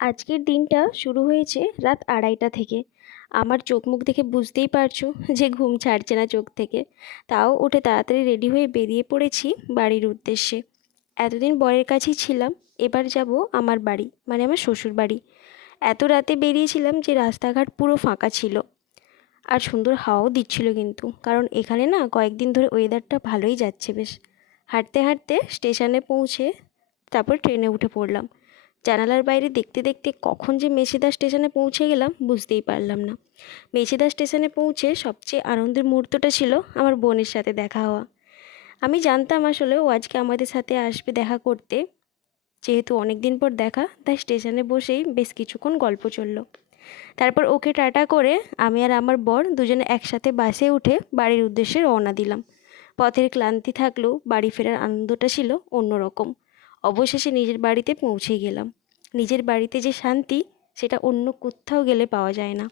আজকের দিনটা শুরু হয়েছে রাত 2:30টা থেকে। আমার চোখ মুখ দেখে বুঝতেই পারছো যে ঘুম ছাড়ছে না চোখ থেকে। তাও উঠে তাড়াতাড়ি রেডি হয়ে বেরিয়ে পড়েছি বাড়ির উদ্দেশ্যে। এতদিন বরের কাছেই ছিলাম, এবার যাব আমার বাড়ি, মানে আমার শ্বশুর বাড়ি। এত রাতে বেরিয়েছিলাম যে রাস্তাঘাট পুরো ফাঁকা ছিল, আর সুন্দর হাওয়াও দিচ্ছিল কিন্তু, কারণ এখানে না কয়েকদিন ধরে ওয়েদারটা ভালোই যাচ্ছে বেশ। হাঁটতে হাঁটতে স্টেশনে পৌঁছে তারপর ট্রেনে উঠে পড়লাম। জানালার বাইরে দেখতে দেখতে কখন যে মেচেদা স্টেশনে পৌঁছে গেলাম বুঝতেই পারলাম না। মেচেদা স্টেশনে পৌঁছে সবচেয়ে আনন্দের মুহূর্তটা ছিল আমার বোনের সাথে দেখা হওয়া। আমি জানতাম আসলে ও আজকে আমাদের সাথে আসবে দেখা করতে। যেহেতু অনেক দিন পর দেখা, তাই স্টেশনে বসেই বেশ কিছুক্ষণ গল্প চলল। তারপর ওকে টাটা করে আমি আর আমার বর দুজনে একসাথে বাসে উঠে বাড়ির উদ্দেশ্যে রওনা দিলাম। পথের ক্লান্তি থাকলেও বাড়ি ফেরার আনন্দটা ছিল অন্যরকম। অবশেষে নিজের বাড়িতে পৌঁছে গেলাম। নিজের বাড়িতে যে শান্তি, সেটা অন্য কোথাও গেলে পাওয়া যায় না।